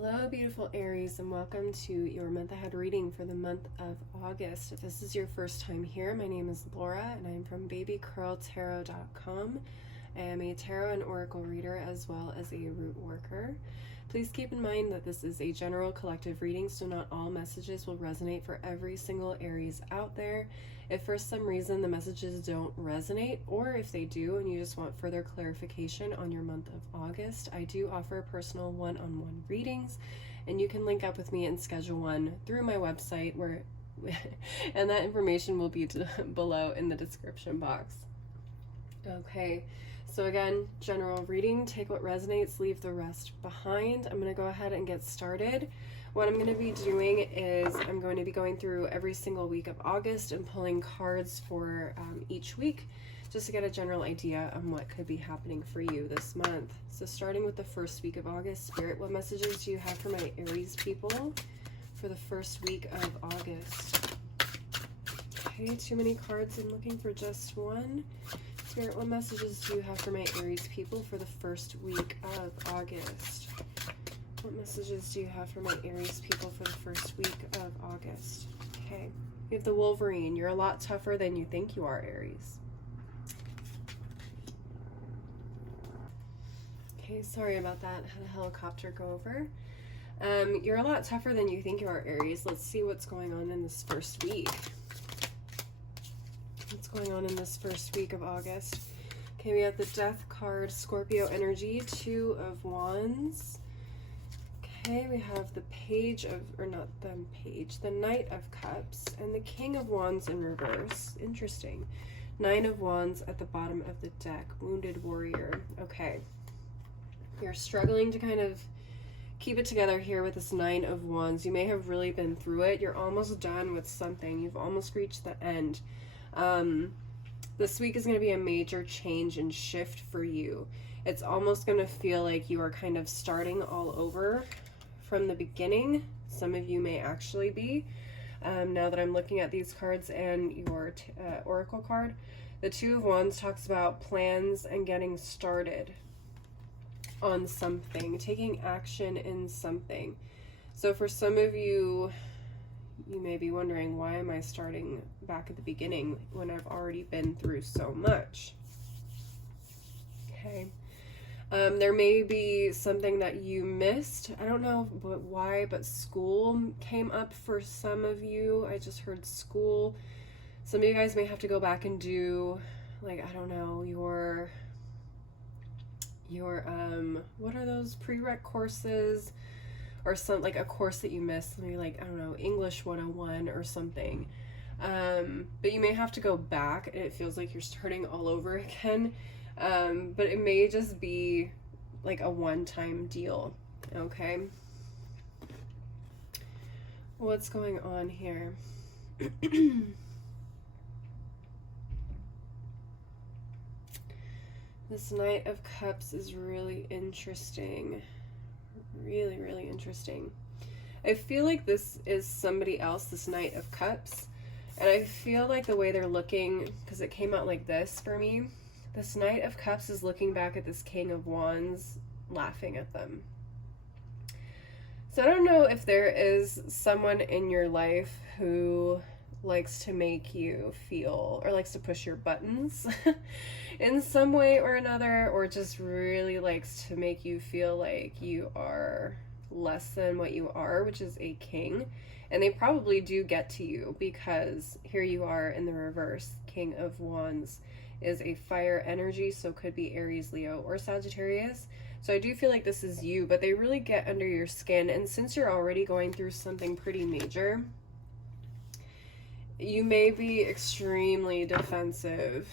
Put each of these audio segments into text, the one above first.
Hello, beautiful Aries, and welcome to your month ahead reading for the month of August. If this is your first time here, my name is Laura, and I'm from babycurltarot.com. I am a tarot and oracle reader as well as a root worker. Please keep in mind that this is a general collective reading, so not all messages will resonate for every single Aries out there. If for some reason the messages don't resonate, or if they do and you just want further clarification on your month of August, I do offer personal one-on-one readings, and you can link up with me and schedule one through my website, where and that information will be below in the description box. Okay, so again, general reading, take what resonates, leave the rest behind. I'm going to go ahead and get started. What I'm going to be doing is I'm going to be going through every single week of August and pulling cards for each week, just to get a general idea on what could be happening for you this month. So starting with the first week of August, Spirit, what messages do you have for my Aries people for the first week of August? Okay, too many cards. I'm looking for just one. Spirit, what messages do you have for my Aries people for the first week of August? What messages do you have for my Aries people for the first week of August? Okay, you have the Wolverine. You're a lot tougher than you think you are, Aries. Okay, sorry about that. Had a helicopter go over. You're a lot tougher than you think you are, Aries. Let's see what's going on in this first week. What's going on in this first week of August? Okay, we have the Death card, Scorpio energy, Two of Wands. Okay, we have the Page of, or not the Page, the Knight of Cups, and the King of Wands in reverse. Interesting. Nine of Wands at the bottom of the deck, Wounded Warrior. Okay, you're struggling to kind of keep it together here with this Nine of Wands. You may have really been through it. You're almost done with something. You've almost reached the end. This week is going to be a major change and shift for you. It's almost going to feel like you are kind of starting all over from the beginning. Some of you may actually be. Now that I'm looking at these cards and your oracle card, the Two of Wands talks about plans and getting started on something, taking action in something. So for some of you, you may be wondering, why am I starting back at the beginning when I've already been through so much? Okay. There may be something that you missed. I don't know why, but school came up for some of you. I just heard school. Some of you guys may have to go back and do, like, I don't know, your what are those prereq courses? Or some, like, a course that you missed, maybe like, I don't know, English 101 or something. But you may have to go back, and it feels like you're starting all over again. But it may just be like a one-time deal, okay? What's going on here? This Knight of Cups is really interesting. Really, really interesting. I feel like this is somebody else, this Knight of Cups. And I feel like the way they're looking, because it came out like this for me, this Knight of Cups is looking back at this King of Wands, laughing at them. So I don't know if there is someone in your life who likes to make you feel, or likes to push your buttons in some way or another, or just really likes to make you feel like you are less than what you are, which is a king. And they probably do get to you, because here you are in the reverse. King of Wands is a fire energy, so could be Aries, Leo, or Sagittarius. So I do feel like this is you, but they really get under your skin. And since you're already going through something pretty major, you may be extremely defensive.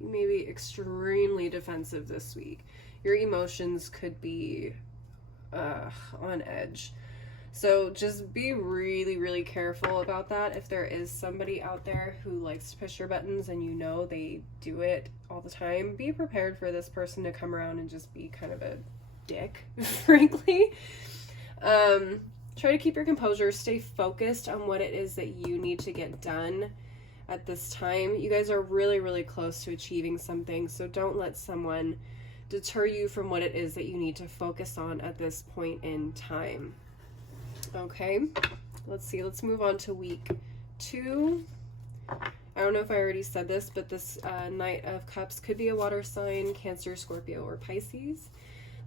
You may be extremely defensive this week. Your emotions could be on edge. So just be really, really careful about that. If there is somebody out there who likes to push your buttons and you know they do it all the time, be prepared for this person to come around and just be kind of a dick, frankly. Try to keep your composure. Stay focused on what it is that you need to get done at this time. You guys are really, really close to achieving something, so don't let someone deter you from what it is that you need to focus on at this point in time. Okay, let's see. Let's move on to week 2. I don't know if I already said this, but this Knight of Cups could be a water sign, Cancer, Scorpio, or Pisces.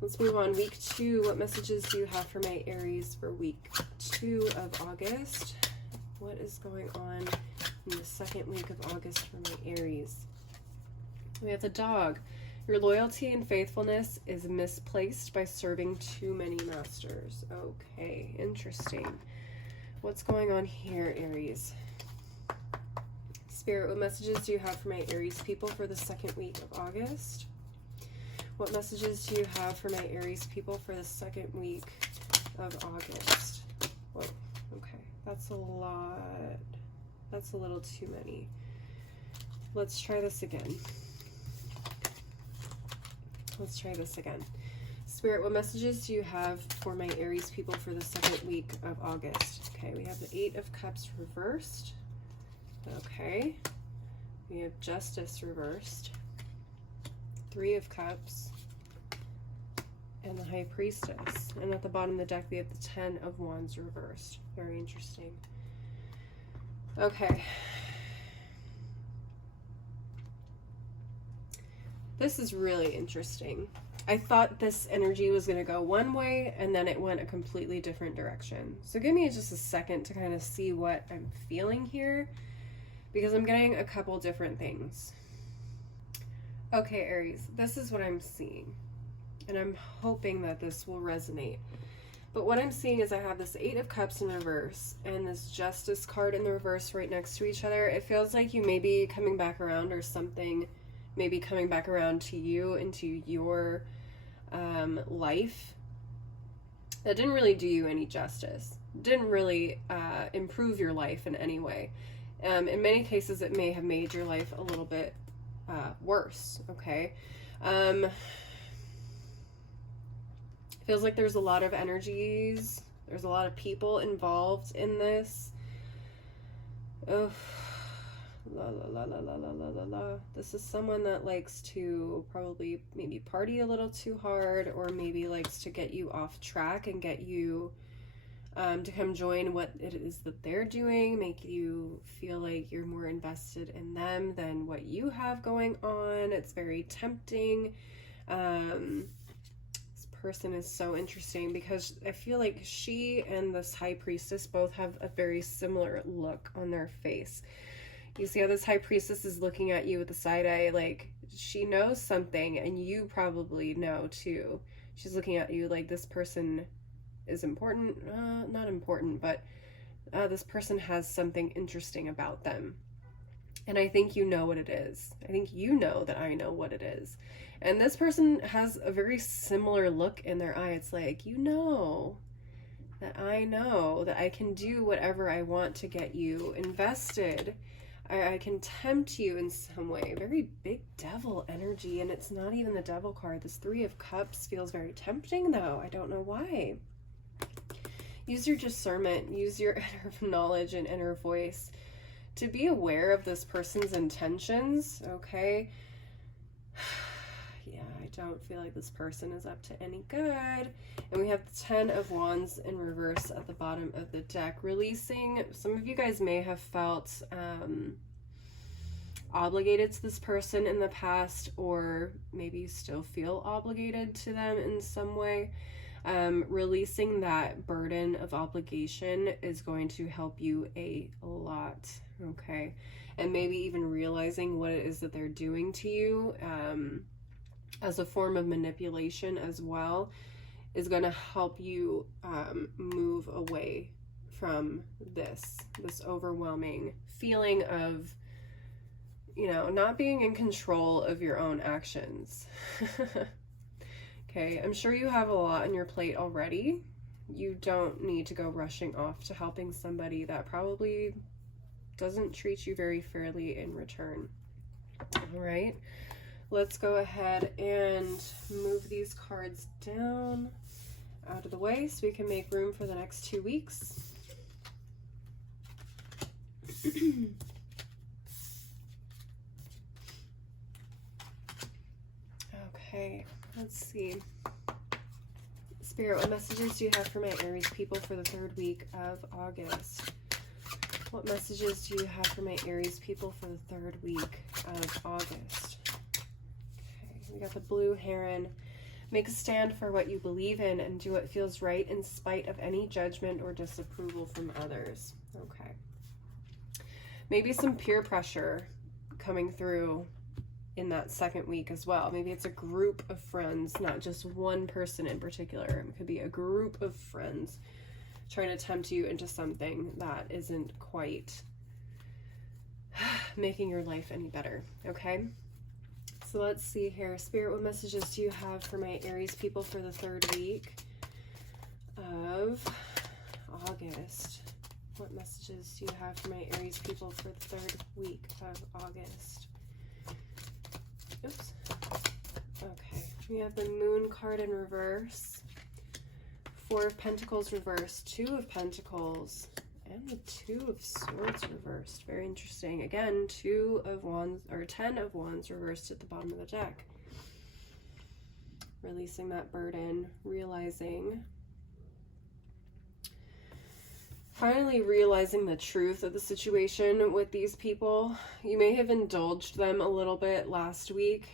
Let's move on. Week 2, what messages do you have for my Aries for week 2 of August? What is going on in the second week of August for my Aries? We have the Dog. Your loyalty and faithfulness is misplaced by serving too many masters. Okay, interesting. What's going on here, Aries? Spirit, what messages do you have for my Aries people for the second week of August? What messages do you have for my Aries people for the second week of August? Whoa, okay, that's a lot. That's a little too many. Let's try this again. Let's try this again. Spirit, what messages do you have for my Aries people for the second week of August? Okay, we have the 8 of Cups reversed. Okay. We have Justice reversed. 3 of Cups. And the High Priestess. And at the bottom of the deck, we have the 10 of Wands reversed. Very interesting. Okay. This is really interesting. I thought this energy was going to go one way, and then it went a completely different direction. So give me just a second to kind of see what I'm feeling here, because I'm getting a couple different things. Okay, Aries, this is what I'm seeing, and I'm hoping that this will resonate. But what I'm seeing is I have this 8 of Cups in reverse and this Justice card in the reverse right next to each other. It feels like you may be coming back around, or something maybe coming back around to you, into your life. That didn't really do you any justice. Didn't really improve your life in any way. In many cases, it may have made your life a little bit worse, okay? Feels like there's a lot of energies. There's a lot of people involved in this. Oh, la la la la la la la la la. This is someone that likes to probably maybe party a little too hard, or maybe likes to get you off track and get you to come join what it is that they're doing, make you feel like you're more invested in them than what you have going on. It's very tempting. This person is so interesting because I feel like she and this High Priestess both have a very similar look on their face. You see how this High Priestess is looking at you with a side eye, like she knows something, and you probably know too. She's looking at you like this person is important, not important, but this person has something interesting about them. And I think you know what it is. I think you know that I know what it is. And this person has a very similar look in their eye. It's like, you know that I know that I can do whatever I want to get you invested. I can tempt you in some way. Very big devil energy, and it's not even the devil card. This 3 of Cups feels very tempting, though. I don't know why. Use your discernment, use your inner knowledge and inner voice to be aware of this person's intentions, okay? Yeah, I don't feel like this person is up to any good. And we have the 10 of Wands in reverse at the bottom of the deck. Releasing, some of you guys may have felt obligated to this person in the past, or maybe you still feel obligated to them in some way. Releasing that burden of obligation is going to help you a lot, okay? And maybe even realizing what it is that they're doing to you as a form of manipulation as well is going to help you move away from this overwhelming feeling of, you know, not being in control of your own actions. Okay, I'm sure you have a lot on your plate already. You don't need to go rushing off to helping somebody that probably doesn't treat you very fairly in return. All right, let's go ahead and move these cards down out of the way so we can make room for the next 2 weeks. Okay. Let's see. Spirit, what messages do you have for my Aries people for the 3rd week of August? What messages do you have for my Aries people for the 3rd week of August? Okay, we got the blue heron. Make a stand for what you believe in and do what feels right in spite of any judgment or disapproval from others. Okay. Maybe some peer pressure coming through in that 2nd week as well. Maybe it's a group of friends, not just one person in particular. It could be a group of friends trying to tempt you into something that isn't quite making your life any better, okay? So let's see here. Spirit, what messages do you have for my Aries people for the 3rd week of August? What messages do you have for my Aries people for the 3rd week of August? Oops. Okay. We have the Moon card in reverse. 4 of Pentacles reversed. 2 of Pentacles. And the 2 of Swords reversed. Very interesting. Again, 2 of Wands, or 10 of Wands reversed at the bottom of the deck. Releasing that burden. Finally realizing the truth of the situation with these people. You may have indulged them a little bit last week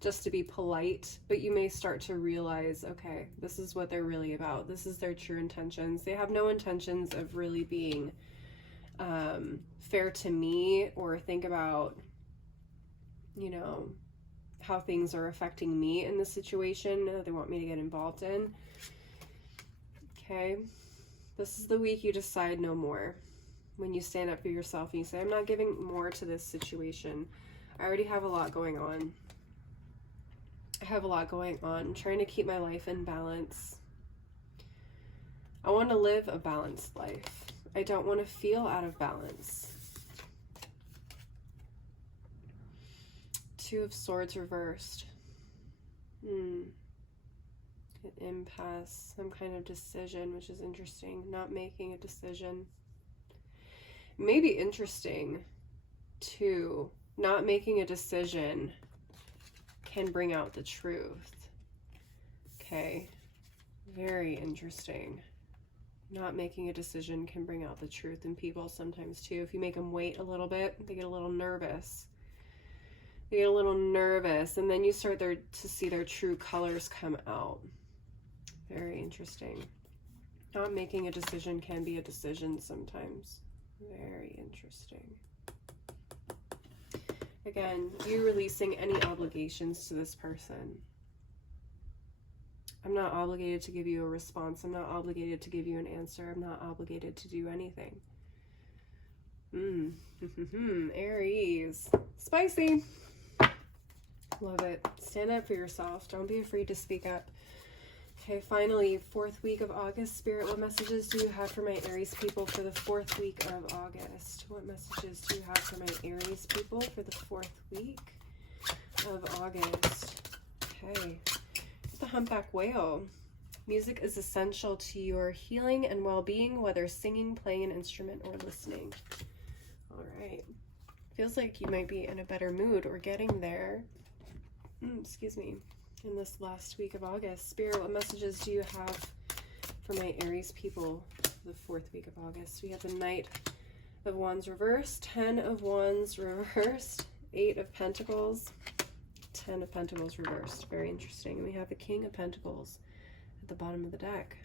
just to be polite, but you may start to realize, okay, this is what they're really about. This is their true intentions. They have no intentions of really being fair to me or think about, you know, how things are affecting me in the situation that they want me to get involved in. Okay. This is the week you decide no more. When you stand up for yourself and you say, I'm not giving more to this situation. I already have a lot going on. I'm trying to keep my life in balance. I want to live a balanced life. I don't want to feel out of balance. 2 of Swords reversed. An impasse, some kind of decision, which is interesting. Not making a decision. Maybe interesting too. Not making a decision can bring out the truth. Okay. Very interesting. Not making a decision can bring out the truth in people sometimes too. If you make them wait a little bit, they get a little nervous. And then you start to see their true colors come out. Very interesting. Not making a decision can be a decision sometimes. Very interesting. Again, you releasing any obligations to this person. I'm not obligated to give you a response. I'm not obligated to give you an answer. I'm not obligated to do anything. Aries. Spicy. Love it. Stand up for yourself. Don't be afraid to speak up. Okay, finally, 4th week of August. Spirit, what messages do you have for my Aries people for the 4th week of August? What messages do you have for my Aries people for the 4th week of August? Okay, the Humpback Whale. Music is essential to your healing and well-being, whether singing, playing an instrument, or listening. All right. Feels like you might be in a better mood or getting there. Excuse me. In this last week of August. Spirit, what messages do you have for my Aries people the 4th week of August? We have the Knight of Wands reversed, 10 of Wands reversed, 8 of Pentacles, 10 of Pentacles reversed. Very interesting. And we have the King of Pentacles at the bottom of the deck.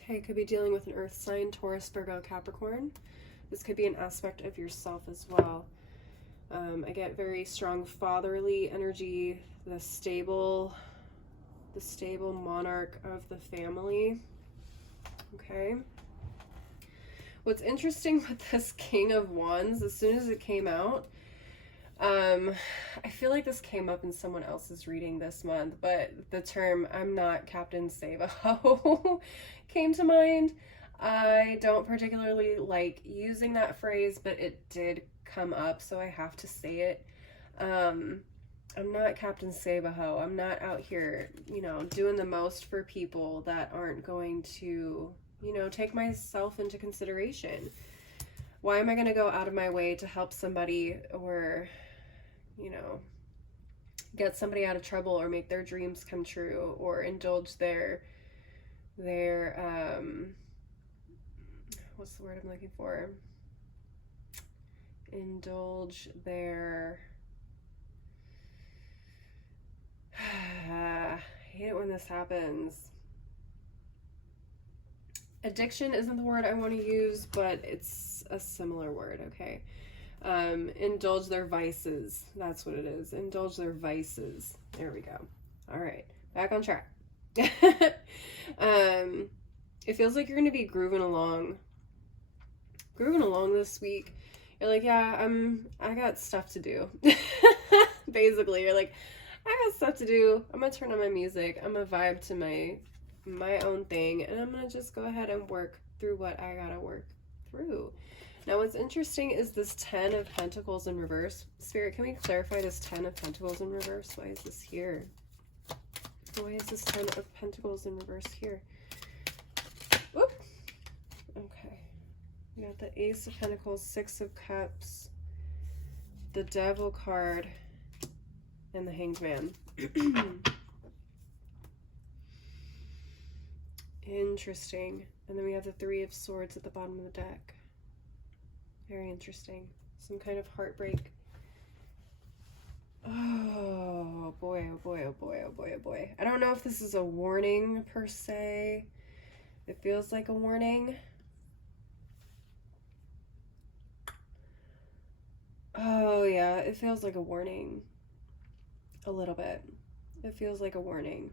Okay, could be dealing with an earth sign, Taurus, Virgo, Capricorn. This could be an aspect of yourself as well. I get very strong fatherly energy, the stable monarch of the family. Okay. What's interesting with this King of Wands, as soon as it came out, I feel like this came up in someone else's reading this month, but the term "I'm not Captain Save-A-Ho" came to mind. I don't particularly like using that phrase, but it did come up, so I have to say it. I'm not Captain Save-A-Ho. I'm not out here, you know, doing the most for people that aren't going to, you know, take myself into consideration. Why am I going to go out of my way to help somebody or, you know, get somebody out of trouble or make their dreams come true or indulge their what's the word I'm looking for? Indulge their I hate it when this happens. Addiction isn't the word I want to use, but it's a similar word, okay? Indulge their vices. That's what it is. Indulge their vices. There we go. All right. Back on track. It feels like you're going to be grooving along this week. You're like, yeah, I got stuff to do. Basically, you're like, I got stuff to do. I'm going to turn on my music. I'm going to vibe to my own thing, and I'm going to just go ahead and work through what I got to work through. Now, what's interesting is this 10 of Pentacles in reverse. Spirit, can we clarify this 10 of Pentacles in reverse? Why is this here? Why is this 10 of Pentacles in reverse here? Whoop. Okay. We got the Ace of Pentacles, 6 of Cups, the Devil card, and the Hanged Man. Interesting. And then we have the 3 of Swords at the bottom of the deck. Very interesting. Some kind of heartbreak. Oh boy, oh boy, oh boy, oh boy, oh boy. I don't know if this is a warning per se. It feels like a warning. Oh yeah, it feels like a warning. A little bit. It feels like a warning.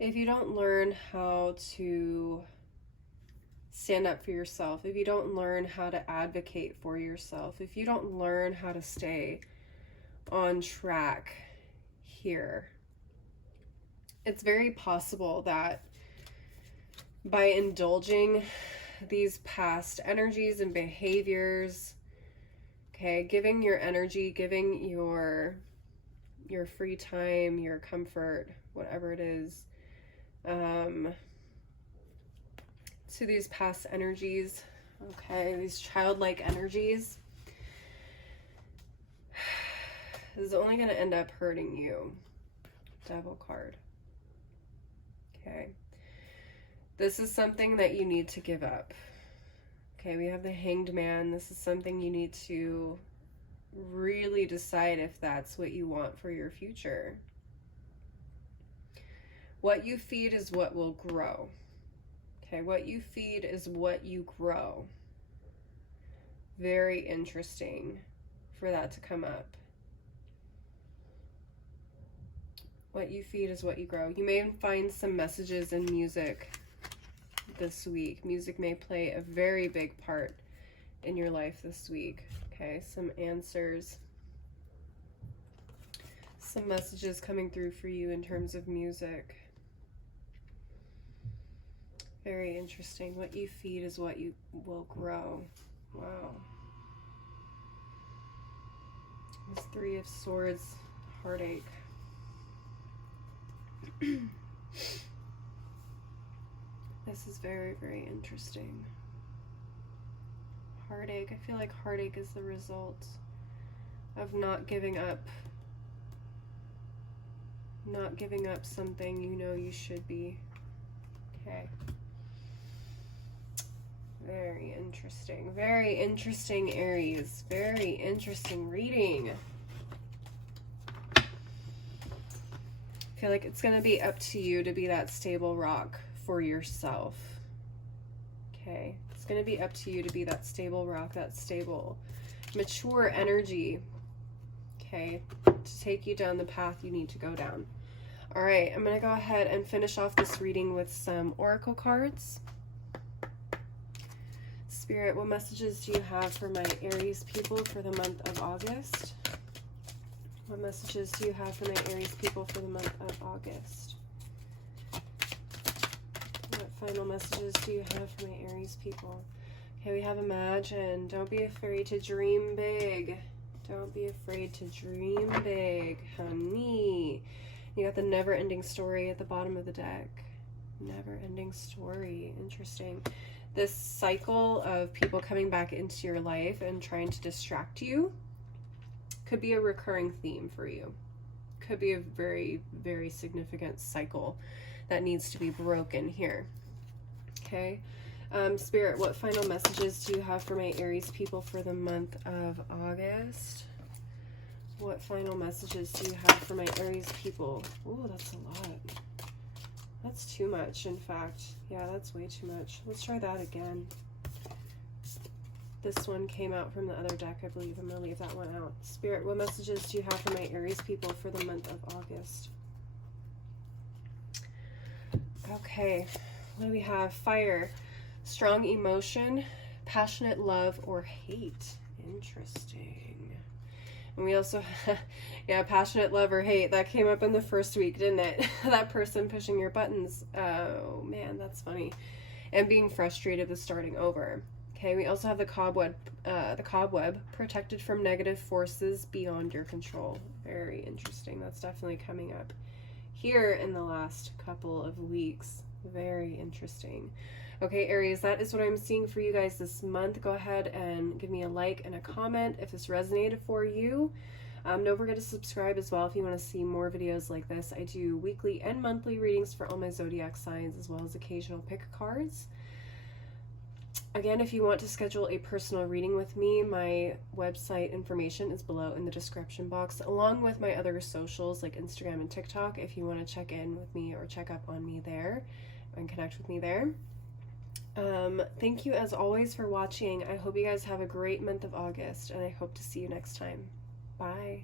If you don't learn how to stand up for yourself, if you don't learn how to advocate for yourself, if you don't learn how to stay on track here, it's very possible that by indulging these past energies and behaviors, okay, giving your energy, giving your free time, your comfort, whatever it is, to these past energies, okay, these childlike energies, is only going to end up hurting you. Devil card. Okay. This is something that you need to give up. Okay, we have the Hanged Man. This is something you need to really decide if that's what you want for your future. What you feed is what will grow. Okay, what you feed is what you grow. Very interesting for that to come up. What you feed is what you grow. You may find some messages in music this week. Music may play a very big part in your life this week. Okay, some answers. Some messages coming through for you in terms of music. Very interesting. What you feed is what you will grow. Wow. This 3 of Swords, heartache. This is very, very interesting. Heartache. I feel like heartache is the result of not giving up something you know you should be. Okay. Very interesting. Very interesting, Aries. Very interesting reading. I feel like it's going to be up to you to be that stable rock for yourself. Okay. It's going to be up to you to be that stable rock, that stable, mature energy. Okay. To take you down the path you need to go down. All right. I'm going to go ahead and finish off this reading with some oracle cards. Spirit, what messages do you have for my Aries people for the month of August? What messages do you have for my Aries people for the month of August? What final messages do you have for my Aries people? Okay, we have Imagine. Don't be afraid to dream big. Don't be afraid to dream big, honey. You got the never-ending story at the bottom of the deck. Never-ending story. Interesting. this cycle of people coming back into your life and trying to distract you could be a recurring theme for you. Could be a very, very significant cycle that needs to be broken here. Okay. Spirit, what final messages do you have for my Aries people for the month of August? What final messages do you have for my Aries people? Oh, that's a lot. That's too much, in fact. Yeah, that's way too much. Let's try that again. This one came out from the other deck, I believe. I'm going to leave that one out. Spirit, what messages do you have for my Aries people for the month of August? Okay, what do we have? Fire, strong emotion, passionate love, or hate. Interesting. And we also have, yeah, passionate love or hate. That came up in the first week, didn't it? That person pushing your buttons. Oh, man, that's funny. And being frustrated with starting over. Okay, we also have the cobweb, protected from negative forces beyond your control. Very interesting. That's definitely coming up here in the last couple of weeks. Very interesting. Okay, Aries, that is what I'm seeing for you guys this month. Go ahead and give me a like and a comment if this resonated for you. Don't forget to subscribe as well if you want to see more videos like this. I do weekly and monthly readings for all my zodiac signs, as well as occasional pick cards. Again, if you want to schedule a personal reading with me, my website information is below in the description box, along with my other socials like Instagram and TikTok, if you want to check in with me or check up on me there and connect with me there. Thank you as always for watching. I hope you guys have a great month of August, and I hope to see you next time. Bye.